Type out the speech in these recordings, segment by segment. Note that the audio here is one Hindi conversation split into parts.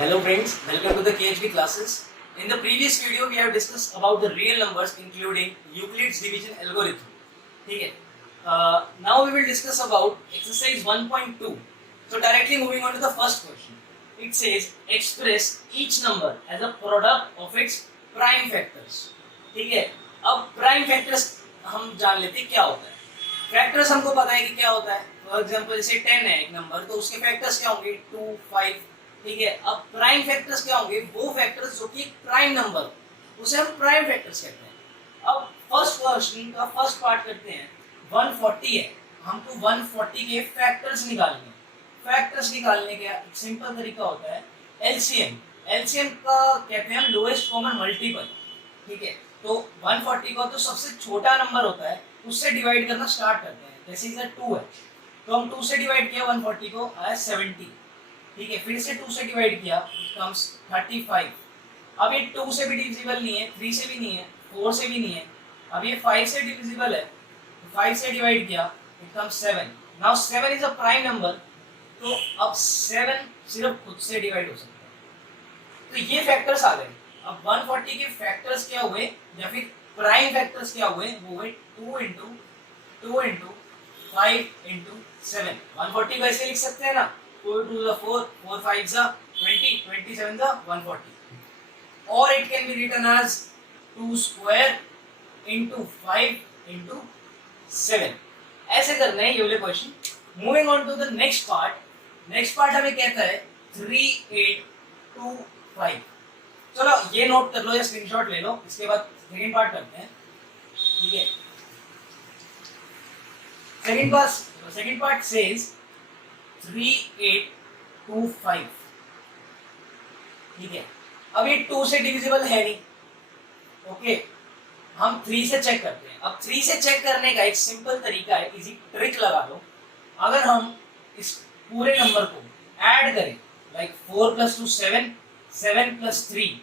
Hello friends, welcome to the KHB classes. In the previous video, we have discussed about the real numbers including Euclid's division algorithm. ठीक है. Now we will discuss about exercise 1.2. So directly moving on to the first question. It says express each number as a product of its prime factors. ठीक है. अब prime factors हम जान लेते हैं क्या होता है. Factors हमको पता है कि क्या होता है. For example जैसे 10 है एक नंबर तो उसके factors क्या होंगे 2, 5. ठीक है. अब प्राइम फैक्टर्स क्या होंगे वो फैक्टर्स जो कि प्राइम नंबर उसे हम प्राइम फैक्टर्स कहते हैं. अब फर्स्ट क्वेश्चन का फर्स्ट पार्ट करते हैं. 140 है, हमको 140 के फैक्टर्स निकालने हैं. फैक्टर्स निकालने का एक सिंपल तरीका होता है एलसीएम. एलसीएम का कहते हैं हम लोएस्ट कॉमन मल्टीपल. ठीक है. तो 140 का तो सबसे छोटा नंबर होता है उससे डिवाइड करना स्टार्ट करते हैं. जैसे इधर 2 है तो हम 2 से डिवाइड किया 140 को आया 70. ठीक है. फिर से 2 से डिवाइड किया कम्स 35. अब ये 2 से भी डिविजिबल नहीं है, 3 से भी नहीं है, 4 से भी नहीं है. अब ये 5 से डिविजिबल है, 5 से डिवाइड किया it comes 7. Now 7 is a prime number. तो अब 7 सिर्फ खुद से डिवाइड हो सकता है. तो ये फैक्टर्स आ गए. अब 140 के फैक्टर्स क्या हुए या फिर प्राइम फैक्टर्स क्या हुए वो हुए 2 into 2 into 5 into 7. 140 को ऐसे लिख सकते हैं ना 4 2 the 4, 4 5 the 20, 27 the 140. Or it can be written as 2 square into 5 into 7. ऐसे करना है ये वाले question. Moving on to the next part. Next part हमें कहता है 3825. चलो ये नोट कर लो या स्क्रीनशॉट ले लो. इसके बाद सेकंड पार्ट करते हैं. ठीक है. Second part says 3825. ठीक है. अब ये 2 से डिविजिबल है नहीं. ओके. हम 3 से चेक करते हैं. अब 3 से चेक करने का एक सिंपल तरीका है, इजी ट्रिक लगा लो. अगर हम इस पूरे नंबर को ऐड करें लाइक 4 + 2 7, 7 + 3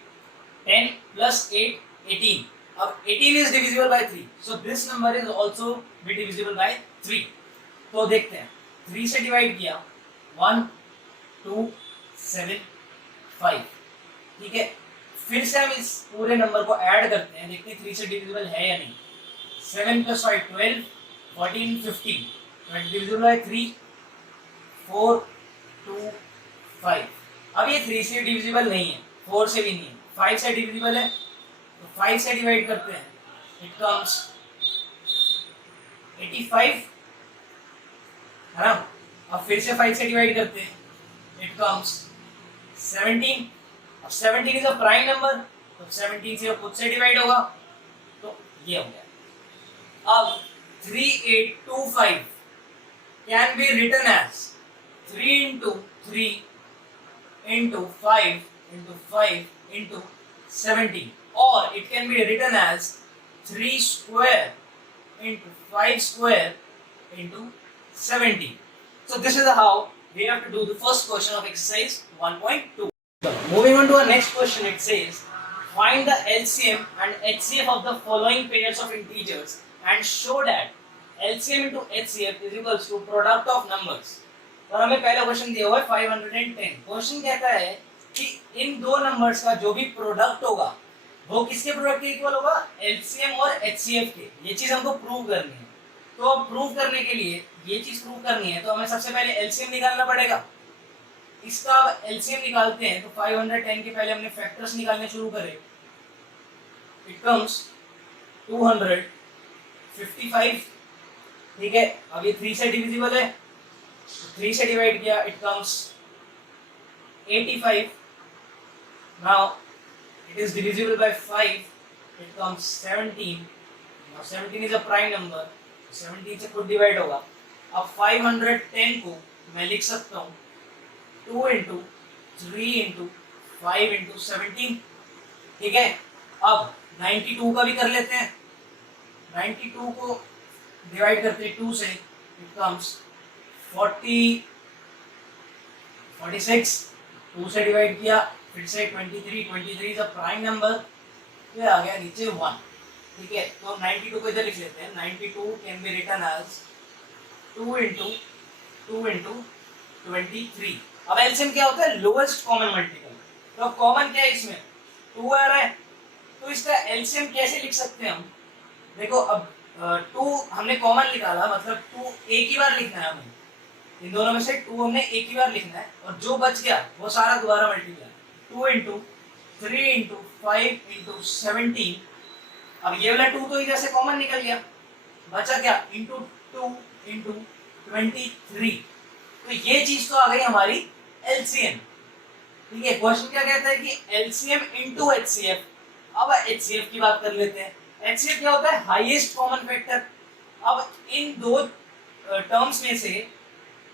10 + 8 18. अब 18 is divisible by 3, so this number is also be divisible by 3. तो देखते हैं. 3 से डिवाइड किया 1 2 7 5. ठीक है. फिर से हम इस पूरे नंबर को ऐड करते हैं, देखते हैं 3 से डिविजिबल है या नहीं. 7 + 5 12, 14 15. 20 डिविजिबल बाय 3, 4 2 5. अब ये 3 से डिविजिबल नहीं है, 4 से भी नहीं है, 5 से डिविजिबल है. तो 5 से डिवाइड करते हैं इट कम्स 85 है ना. अब फिर से 5 से डिवाइड करते हैं इट कम्स 17. अब 17 इज अ प्राइम नंबर तो 17 से खुद से डिवाइड होगा. तो ये हो गया. अब 3825 can be written as 3 into 3 into 5 into 5 into 17, or it can be written as 3 square into 5 square into 17. So this is how we have to do the first question of exercise 1.2. Moving on to our next question, it says find the LCM and HCF of the following pairs of integers and show that LCM into HCF is equals to product of numbers. और हमें पहला क्वेश्चन दिया हुआ है 510. क्वेश्चन कहता है कि इन दो नंबर्स का जो भी प्रोडक्ट होगा वो किसके प्रोडक्ट के इक्वल होगा, एलसीएम और एचसीएफ के. ये चीज हमको प्रूव करनी है. तो प्रूव करने के लिए ये चीज प्रूव करनी है तो हमें सबसे पहले एलसीएम निकालना पड़ेगा. इसका एलसीएम निकालते हैं तो 510 के पहले हमने फैक्टर्स निकालने शुरू करे. It comes 255. ठीक है. अब ये 3 से डिविजिबल है, 3 से डिवाइड किया it comes 85. Now it is divisible by 5, it comes 17. Now 17 is a prime number, 17 से खुद डिवाइड होगा. अब 510 को मैं लिख सकता हूँ 2 into 3 into 5 into 17. ठीक है. अब 92 का भी कर लेते हैं. 92 को डिवाइड करते 2 से it comes 46. 2 से डिवाइड किया फिर से 23 इज अ प्राइम नंबर. फिर आ गया नीचे 1. ठीक है. तो 92 को इधर लिख लेते हैं. 92 can be written as 2 into 23. अब एलसीएम क्या होता है, लोएस्ट कॉमन मल्टीपल. तो अब कॉमन क्या है इसमें, 2 आ रहा है, तो इसका एलसीएम कैसे लिख सकते हैं हम? देखो अब 2 हमने कॉमन निकाला, मतलब 2 एक ही बार लिखना है हमें, इन दोनों में से 2 हमने एक ही बार लिखना है, और जो बच गया वो सारा दोबारा मल्टीप्लाई, 2 इंटू 3 इंटू 5 इंटू 17। अब ये वाला 2 तो इधर से कॉमन निकल गया, बचा क्या, इंटू 2 इंटू 23। तो ये चीज तो आ गई हमारी एलसीएम। ठीक है, क्वेश्चन क्या कहता है कि एलसीएम इंटू एचसीएफ। अब एचसीएफ की बात कर लेते हैं। एचसीएफ क्या होता है, हाईएस्ट कॉमन फैक्टर। अब इन दो टर्म्स में से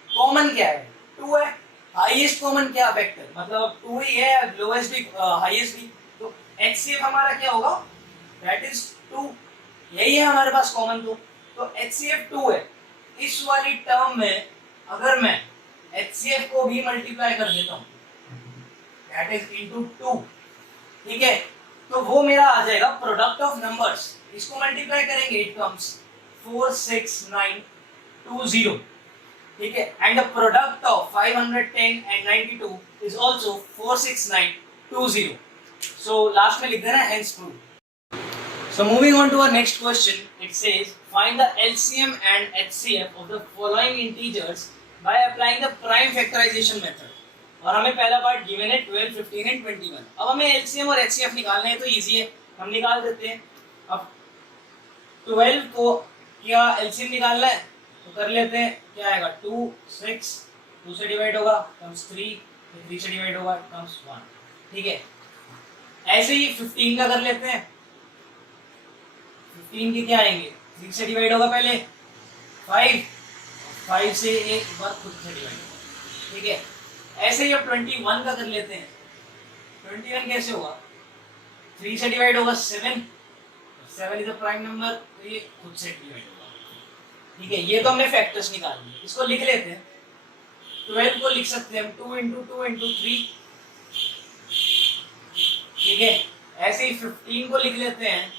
कॉमन क्या है, 2 है, हाईएस्ट कॉमन क्या फैक्टर, मतलब 2 ही है, लोएस्ट भी हाईएस्ट भी, तो एचसीएफ हमारा क्या होगा, दैट इज 2, यही है हमारे पास कॉमन। तो एचसीएफ 2 है। इस वाली टर्म में अगर मैं एचसीएफ को भी मल्टीप्लाई कर देता हूं, दैट इज इनटू 2, ठीक है, तो वो मेरा आ जाएगा प्रोडक्ट ऑफ नंबर्स। इसको मल्टीप्लाई करेंगे, इट कम्स 46920, ठीक है, and the product of 510 and 92 is also 46920। So last में लिख देना hence prove. So moving on to our next question, it says find the LCM and HCF of the following integers by applying the prime factorization method। और हमें पहला पार्ट गिवन है 12, 15 एंड 21। अब हमें LCM और HCF निकालना है, तो इजी है, हम निकाल देते हैं। अब 12 को क्या LCM निकालना है, तो कर लेते हैं, क्या आएगा 2, 6, 2 से डिवाइड होगा कम्स 3, 3 से डिवाइड होगा कम्स 1, ठीक है। ऐसे ही 15 का कर लेते हैं, 15 के क्या आएंगे, 3 से डिवाइड होगा पहले 5, 5 से एक बार खुद से डिवाइड होगा, ठीक है। ऐसे ही अब 21 का कर लेते हैं, 21 कैसे होगा, 3 से डिवाइड होगा 7, 7 इज अ प्राइम नंबर, तो ये खुद से डिवाइड होगा, ठीक है। ये तो हमने फैक्टर्स निकाल लिए, इसको लिख लेते हैं। 12 को लिख सकते हैं हम 2 इंटू 2 इंटू 3, ठीक है। ऐसे ही 15 को लिख लेते हैं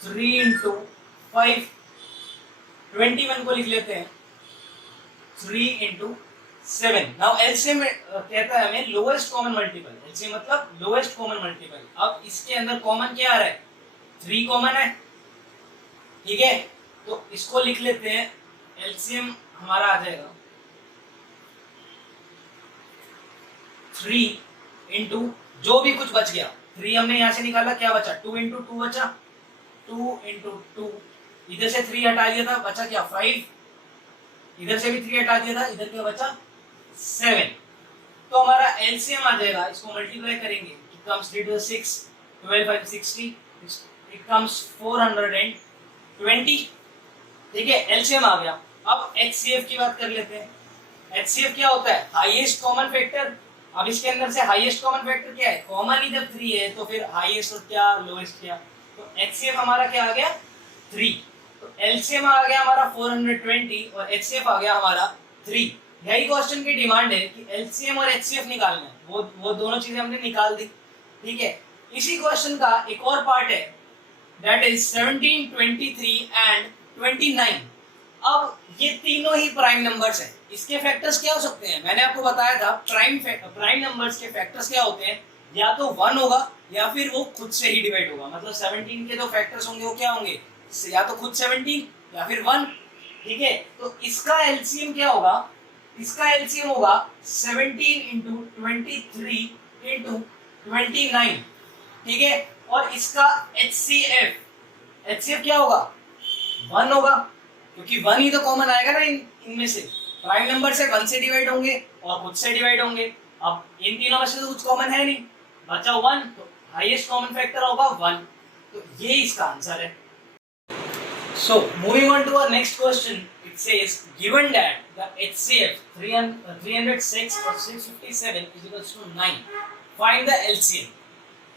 3 इंटू 5, 21 को लिख लेते हैं 3 इंटू 7। नाउ एलसीएम कहता है हमें लोएस्ट कॉमन मल्टीपल, एलसीएम मतलब लोएस्ट कॉमन मल्टीपल। अब इसके अंदर कॉमन क्या आ रहा है, 3 कॉमन है, ठीक है, तो इसको लिख लेते हैं। एलसीएम हमारा आ जाएगा 3 इंटू जो भी कुछ बच गया, 3 हमने यहां से निकाला, क्या बचा, 2 इंटू 2 बचा, 2 इंटू 2, इधर से 3 हटा दिया था, बचा क्या 5, इधर से भी 3 हटा दिया था, इधर क्या बचा 7। तो हमारा एलसीएम आ जाएगा, इसको मल्टीप्लाई करेंगे, it comes 3 to 6, 12 5 60, it comes 420, ठीक है, एलसीएम आ गया। अब एचसीएफ की बात कर लेते हैं। एचसीएफ क्या होता है, हाईएस्ट कॉमन फैक्टर। अब इसके अंदर से हाईएस्ट कॉमन फैक्टर क्या है, कॉमन ही जब 3 है तो फिर हाईएस्ट और क्या लोएस्ट क्या, तो एचसीएफ हमारा क्या आ गया 3, तो एलसीएम आ गया हमारा 420 और एचसीएफ आ गया हमारा 3। यही क्वेश्चन की डिमांड है कि एलसीएम और एचसीएफ निकालना है, वो दोनों चीजें हमने निकाल दी, ठीक है। इसी क्वेश्चन का एक और पार्ट है, दैट इज 17, 23 एंड 29। अब ये तीनों ही प्राइम नंबर्स हैं, इसके फैक्टर्स क्या हो सकते हैं, मैंने आपको बताया था प्राइम नंबर्स के फैक्टर्स क्या होते हैं, या तो 1 होगा या फिर वो खुद से ही डिवाइड होगा। मतलब 17 के जो फैक्टर्स होंगे वो क्या होंगे, या तो खुद 17 या फिर 1, ठीक है। तो इसका एलसीएम क्या होगा, इसका एलसीएम होगा 17 इंटू 23 इंटू 29, ठीक है। और इसका एचसीएफ क्या होगा 1 होगा, क्योंकि 1 ही तो कॉमन आएगा ना इनमें से, प्राइम नंबर से 1 से डिवाइड होंगे और खुद से डिवाइड होंगे। अब इन तीनों में से तो कुछ कॉमन है नहीं, बचा 1, तो हाईएस्ट कॉमन फैक्टर होगा 1, तो ये इसका आंसर है। So moving on to our next question, it says given that the HCF 306 or 657 is equals to 9, find the LCM।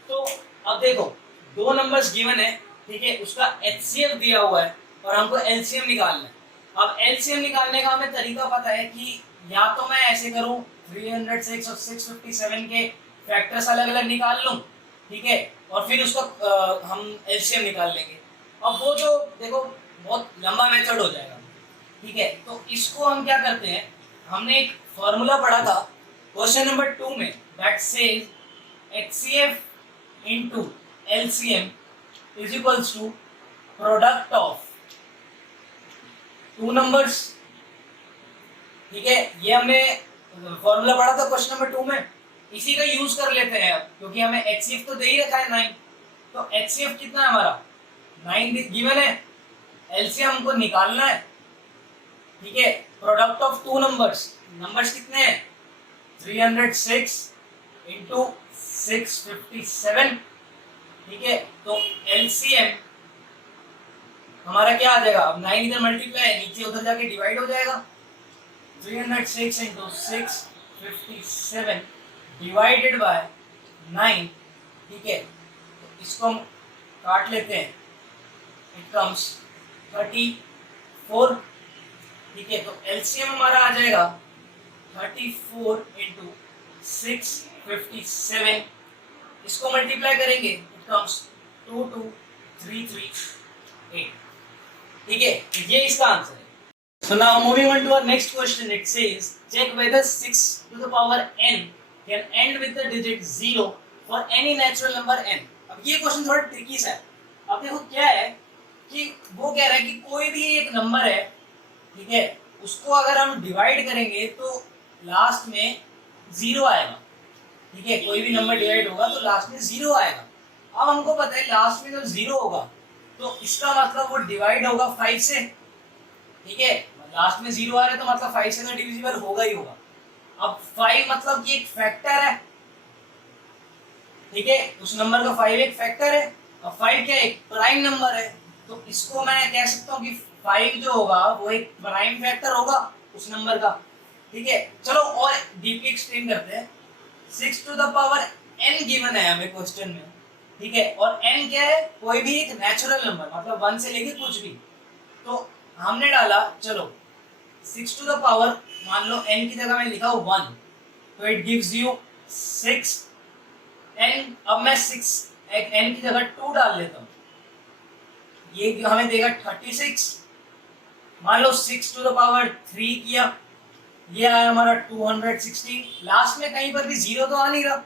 तो अब देखो दो नंबर्स गिवन है, ठीक है, उसका HCF दिया हुआ है और हमको LCM निकालना है। अब LCM निकालने का हमें तरीका पता है कि या तो मैं ऐसे करूं 306 और 657 के फैक्टर्स अलग अलग निकाल लूं, ठीक है, और फिर उसको हम LCM निकाल लेंगे। अब वो जो देखो बहुत लंबा मेथड हो जाएगा, ठीक है, तो इसको हम क्या करते हैं, हमने एक फॉर्मूला पढ़ा था क्वेश्चन नंबर 2 में that says HCF into LCM is equals to product of two numbers. ठीक है, ये हमने फॉर्मूला पढ़ा था क्वेश्चन नंबर 2 में, इसी का यूज कर लेते हैं अब, क्योंकि हमें HCF तो दे ही रखा है 9, तो HCF कितना है हमारा 9 गिवन है, LCM हमको निकालना है। ठीक है, product of two numbers, numbers कितने हैं 306 इंटू 657। ठीक है, तो LCM हमारा क्या आ जाएगा, अब 9 इधर मल्टीप्लाई है, नीचे उधर जाके डिवाइड हो जाएगा, 306 इंटू 657 डिवाइडेड बाय 9। ठीक है, तो इसको हम काट लेते हैं, इट कम्स 34। ठीक है, तो LCM हमारा आ जाएगा 34 इंटू 657, इसको मल्टीप्लाई करेंगे, इट कम्स 22338। ठीक है, ये इसका आंसर है। So now moving on to our next question, it says check whether 6 to the power n can end with the digit 0 for any natural number n। अब ये क्वेश्चन थोड़ा ट्रिकी सा है। अब देखो क्या है कि वो कह रहा है कि कोई भी एक नंबर है, ठीक है, उसको अगर हम डिवाइड करेंगे तो लास्ट में 0 आएगा। ठीक है, कोई भी नंबर डिवाइड होगा तो लास्ट में 0 आएगा। अब हमको पता है लास्ट में जब 0 होगा तो इसका मतलब वो डिवाइड होगा 5 से। ठीक है, लास्ट में 0 आ रहा है तो मतलब 5 से तो डिविजिबल होगा ही होगा। अब 5 मतलब कि एक फैक्टर है। ठीक है, उस नंबर का 5 एक फैक्टर है। अब 5 क्या एक प्राइम नंबर है, तो इसको मैं कह सकता हूँ कि 5 जो होगा वो एक प्राइम फैक्टर होगा उस नंबर का। ठीक है, चलो और डीपली एक्सप्लेन करते हैं। 6 to the power n given है हमें क्वेश्चन में। ठीक है, और n क्या है, कोई भी एक नेचुरल नंबर, मतलब 1 से लेके कुछ भी। तो हमने डाला, चलो 6 टू द पावर, मान लो n की जगह मैं लिखा हूं 1, तो इट गिव्स यू 6 n। अब मैं 6 n की जगह 2 डाल लेता हूं, ये हमें देगा 36। मान लो 6 टू द पावर 3 किया, ये आया हमारा 216। लास्ट में कहीं पर भी 0 तो आ नहीं रहा।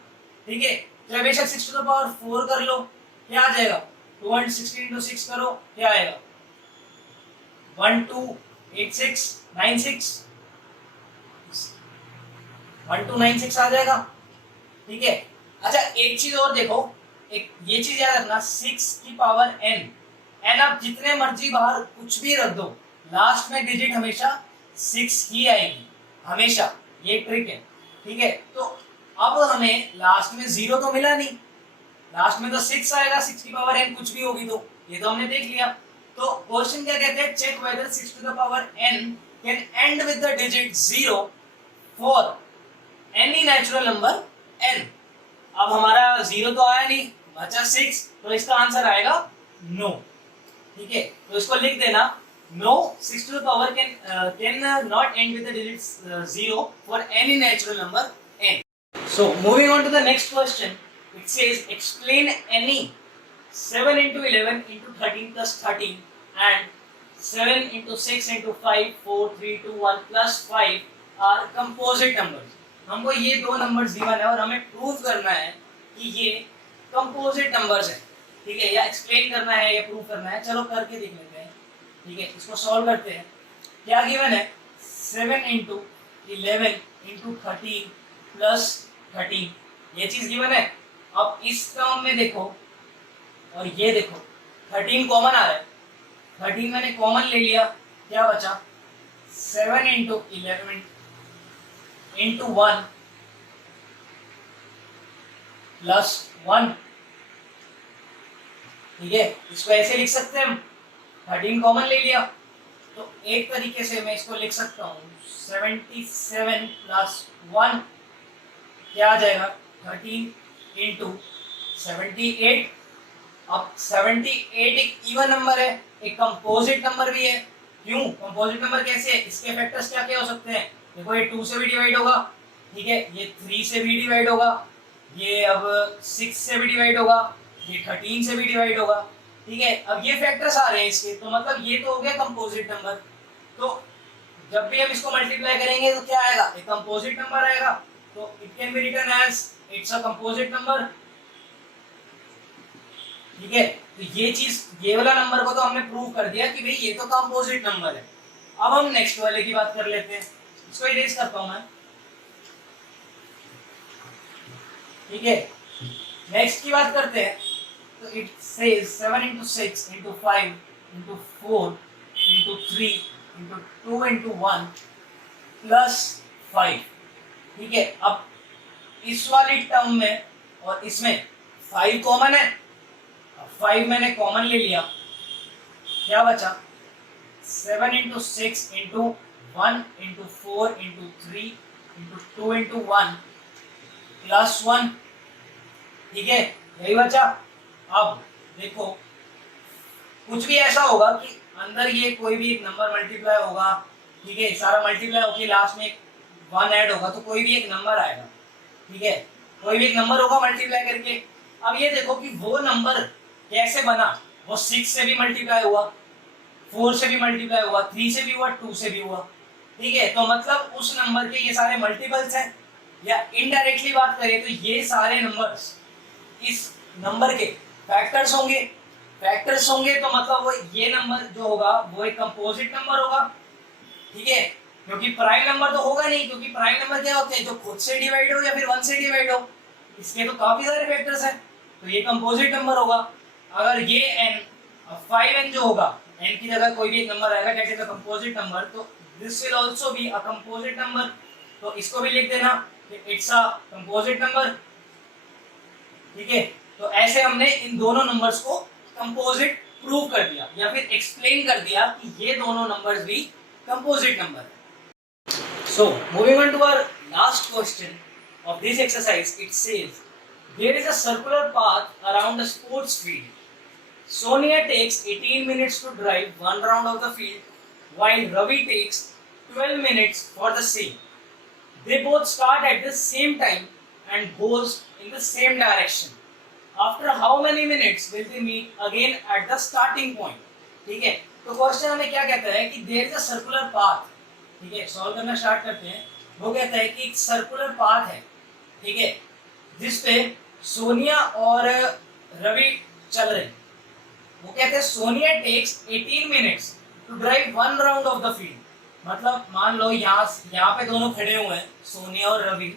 ठीक है, चाहे बेशक 6 टू द पावर 4 कर लो, क्या आ जाएगा, 216 इंटू 6 करो, क्या आएगा 128696 1296 आ जाएगा। ठीक है, अच्छा एक चीज और देखो, एक ये चीज याद रखना, 6 की पावर n, n आप जितने मर्जी बाहर कुछ भी रख दो, लास्ट में डिजिट हमेशा 6 ही आएगी, हमेशा, ये ट्रिक है। ठीक है, तो अब हमें लास्ट में 0 तो मिला नहीं, लास्ट में तो 6 आएगा, 6 की पावर n कुछ भी होगी, तो ये तो हमने देख लिया। तो क्वेश्चन क्या कहते हैं, check whether 6 to the power n can end with the digit 0 for any natural number n। अब हमारा 0 तो आया नहीं, बचा 6, तो इसका आंसर आएगा नो। ठीक है, तो इसको लिख देना, no 6 to the power can not end with the digit 0 for any natural number n। So moving on to the next question, it says explain any 7 into 11 into 13 plus 13 and 7 into 6 into 5 4 3 2 1 plus 5 are composite numbers। हमको ये दो नंबर्स गिवन है और हमें प्रूव करना है कि ये कंपोजिट नंबर्स है। ठीक है, या एक्सप्लेन करना है या प्रूव करना है, चलो करके देख लेते हैं। ठीक है, इसको सॉल्व करते हैं। क्या गिवन है, 7 इंटू 11 इंटू 13 प्लस 13, ये चीज गिवन है। अब इस टर्म में देखो और ये देखो, 13 कॉमन आ रहा है, 13 मैंने कॉमन ले लिया, क्या बचा 7 इंटू 11 इंटू 1 प्लस 1। ठीक है, इसको ऐसे लिख सकते हैं हम, 13 कॉमन ले लिया, तो एक तरीके से मैं इसको लिख सकता हूँ 77 प्लस 1, क्या आ जाएगा 13 इंटू 78। अब 78 एक इवन नंबर है, एक कंपोजिट नंबर भी है। क्यों कंपोजिट नंबर कैसे है, इसके फैक्टर्स क्या क्या हो सकते हैं, देखो ये 2 से भी डिवाइड होगा, ठीक है, ये 3 से भी डिवाइड होगा, ये अब 6 से भी डिवाइड होगा, ये 13 से भी डिवाइड होगा। ठीक है, अब ये फैक्टर्स आ रहे हैं इसके, तो मतलब ये तो हो गया कंपोजिट नंबर। तो जब भी हम इसको मल्टीप्लाई करेंगे तो क्या आएगा, एक कंपोजिट नंबर आएगा। तो it can be written as it's a composite number. ठीक है, तो ये चीज, ये वाला नंबर को तो हमने प्रूव कर दिया कि भाई ये तो कंपोजिट नंबर है। अब हम नेक्स्ट वाले की बात कर लेते हैं, इसको इरेज करता हूं मैं। ठीक है, नेक्स्ट की बात करते हैं। तो it says 7 into 6 into 5 into 4 into 3 into 2 into 1 plus 5। ठीक है, अब इस वाली टर्म में और इसमें 5 कॉमन है, 5 मैंने कॉमन ले लिया, क्या बचा 7 into 6 into 1 into 4 into 3 into 2 into 1 plus 1। ठीक है, यही बचा। अब देखो, कुछ भी ऐसा होगा कि अंदर ये कोई भी एक नंबर मल्टीप्लाई होगा, ठीक है, सारा मल्टीप्लाई होकर लास्ट में एक 1 ऐड होगा, तो कोई भी एक नंबर आएगा। ठीक है, कोई भी एक नंबर होगा मल्टीप्लाई करके। अब ये देखो कि वो नंबर कैसे बना, वो 6 से भी मल्टीप्लाई हुआ, 4 से भी मल्टीप्लाई हुआ, 3 से भी हुआ, 2 से भी हुआ। ठीक है, तो मतलब उस नंबर के ये सारे मल्टीपल्स हैं, या इनडायरेक्टली बात करें तो ये सारे नंबर्स इस नंबर के फैक्टर्स होंगे। फैक्टर्स होंगे तो मतलब वो ये नंबर जो होगा वो एक कंपोजिट नंबर होगा। ठीक है, क्योंकि प्राइम नंबर तो होगा नहीं, क्योंकि प्राइम नंबर क्या होते हैं, जो खुद से डिवाइड हो या फिर 1 से डिवाइड हो, इसके तो काफी सारे फैक्टर्स हैं, तो ये कंपोजिट नंबर होगा। अगर ये n 5n जो होगा, n की जगह कोई भी एक नंबर आएगा that is a composite number, तो this will also be a composite number. तो इसको भी लिख देना कि इट्स अ कंपोजिट नंबर। ठीक है, तो ऐसे हमने इन दोनों नंबर्स को कंपोजिट प्रूव कर दिया या फिर एक्सप्लेन कर दिया कि ये दोनों नंबर्स भी कंपोजिट नंबर है। So, moving on to our last question of this exercise, it says there is a circular path around a sports field. Sonia takes 18 minutes to drive one round of the field, while Ravi takes 12 minutes for the same. They both start at the same time and goes in the same direction. After how many minutes will they meet again at the starting point? ठीक है, तो क्वेश्चन हमें क्या कहता है कि there is a circular path. ठीक है, सॉल्व करना स्टार्ट करते हैं। वो कहता है कि एक सर्कुलर पाथ है, ठीक है, जिसपे सोनिया और रवि चल रहे हैं। वो कहते हैं Sonia takes 18 minutes to drive one round of the field. मतलब मान लो यहाँ पे दोनों खड़े हुए हैं, सोनिया और रवि।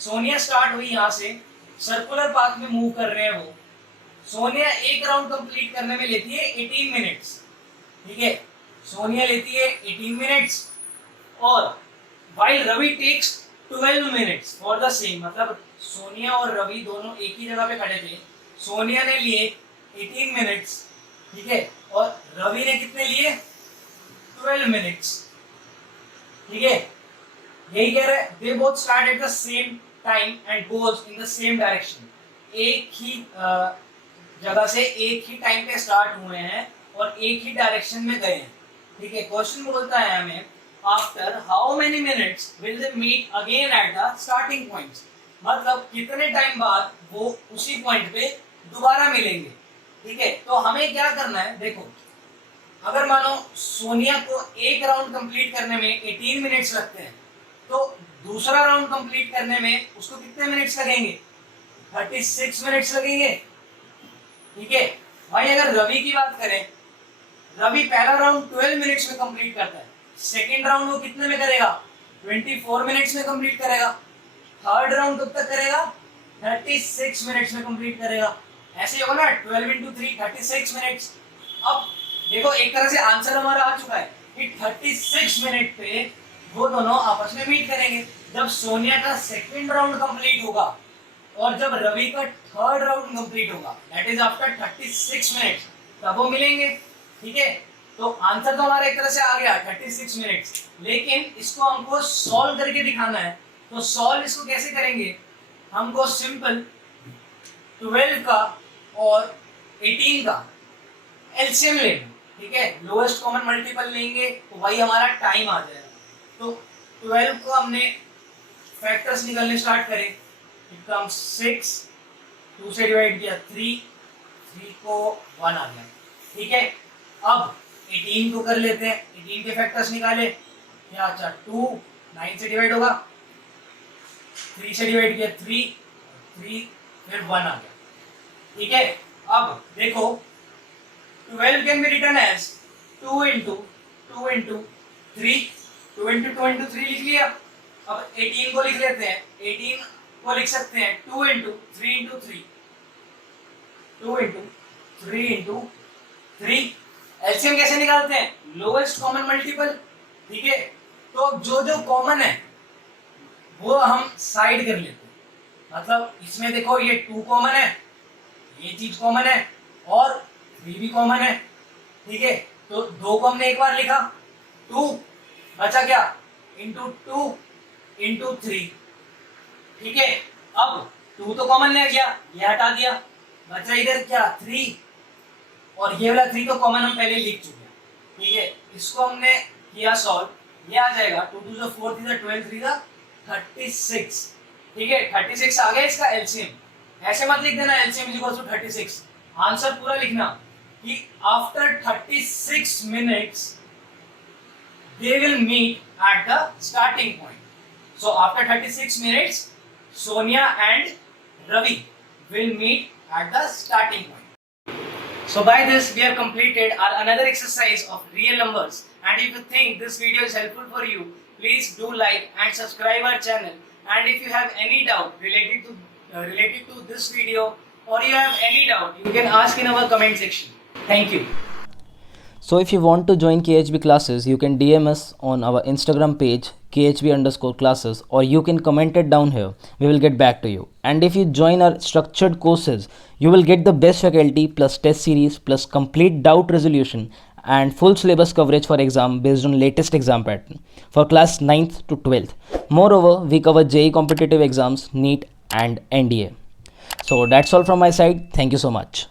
सोनिया स्टार्ट हुई यहाँ से, सर्कुलर पाथ में मूव कर रहे हैं वो। सोनिया एक राउंड कंप्लीट करने में लेती है 18 मिनट्स। ठीक है, सोनिया लेती है 18 मिनट्स, और while Ravi takes 12 minutes for the same. मतलब सोनिया और रवि दोनों एक ही जगह पे खड़े थे, सोनिया ने लिए 18 मिनट्स, ठीक है, और रवि ने कितने लिए 12 मिनट्स। ठीक है, यही कह रहे हैं, they both start at the same time and goes in the same direction. एक ही जगह से एक ही टाइम पे स्टार्ट हुए हैं और एक ही डायरेक्शन में गए हैं। ठीक है, क्वेश्चन बोलता है हमें after how many minutes will they meet again at the starting points. मतलब कितने टाइम बाद वो उसी पॉइंट पे दोबारा मिलेंगे। ठीक है, तो हमें क्या करना है, देखो अगर मानो सोनिया को एक राउंड कंप्लीट करने में 18 मिनट्स लगते हैं, तो दूसरा राउंड कंप्लीट करने में उसको कितने मिनट्स लगेंगे, 36 मिनट्स लगेंगे। ठीक है भाई, अगर रवि की बात करें, रवि पहला राउंड 12 मिनट्स में कंप्लीट करता है, सेकेंड राउंड वो कितने में करेगा, 24 मिनट्स में कंप्लीट करेगा, थर्ड राउंड कब तक करेगा, 36 मिनट्स में कंप्लीट करेगा। ऐसे होगा ना, 12 into 3 36 मिनट्स। अब देखो एक तरह से आंसर हमारा आ चुका है कि 36 मिनट पे वो दोनों आपस में मीट करेंगे। जब सोनिया का सेकेंड राउंड कंप्लीट होगा और जब रवि का थर्ड राउंड कंप्लीट होगा, दैट इज आफ्टर 36 मिनट्स, तब वो मिलेंगे। ठीक है, तो आंसर तो हमारा एक तरह से आ गया 36 मिनट्स, लेकिन इसको हमको सॉल्व करके दिखाना है। तो सॉल्व इसको कैसे करेंगे, हमको सिंपल 12 का और 18 का एलसीएम लेंगे। ठीक है, लोएस्ट कॉमन मल्टीपल लेंगे तो वही हमारा टाइम आ जाएगा। तो 12 को हमने फैक्टर्स निकालने स्टार्ट करें, इट कम्स 6, 2 से डिवाइड किया 3 को 1 आ गया। ठीक है, अब 18 को कर लेते हैं, 18 के फैक्टर्स निकाले, क्या अच्छा 2, 9 से डिवाइड होगा 3 से डिवाइड किया 3 फिर 1 आ गया, ठीक है। अब देखो 12 can be written as 2 into 3, 2 into 3 लिख लिया। अब 18 को लिख लेते हैं, 18 को लिख सकते हैं 2 into 3 into 3, 2 into 3 into 3। LCM कैसे निकालते हैं? लोएस्ट कॉमन मल्टीपल, ठीक है। तो जो जो कॉमन है वो हम साइड कर लेते हैं, मतलब इसमें देखो ये 2 कॉमन है, ये चीज कॉमन है और 3 भी कॉमन है, ठीक है। तो 2 को हमने एक बार लिखा, 2 बचा क्या? इंटू 2 इंटू 3, ठीक है। अब 2 तो कॉमन ले गया, ये हटा दिया, बचा इधर क्या? 3, और ये वाला 3 तो कॉमन हम पहले लिख चुके हैं, ठीक है। इसको हमने किया सॉल्व, ये आ जाएगा 2 2 जो 4 3 12 3 36, ठीक है। 36 आ गया इसका एलसीएम। ऐसे मत लिख देना LCM is equal to 36, answer पूरा लिखना कि after 36 minutes they will meet at the starting point. So after 36 minutes, Sonia and Ravi will meet at the starting point. So by this we have completed our another exercise of real numbers. And if you think this video is helpful for you, please do like and subscribe our channel. And if you have any doubt related to this video, or you have any doubt, you can ask in our comment section. Thank you. So if you want to join KHB classes, you can DM us on our Instagram page KHB_classes, or you can comment it down here. We will get back to you. And if you join our structured courses, you will get the best faculty plus test series plus complete doubt resolution and full syllabus coverage for exam based on latest exam pattern for class 9th to 12th. Moreover, we cover JEE competitive exams, NEET and NDA. So that's all from my side. Thank you so much.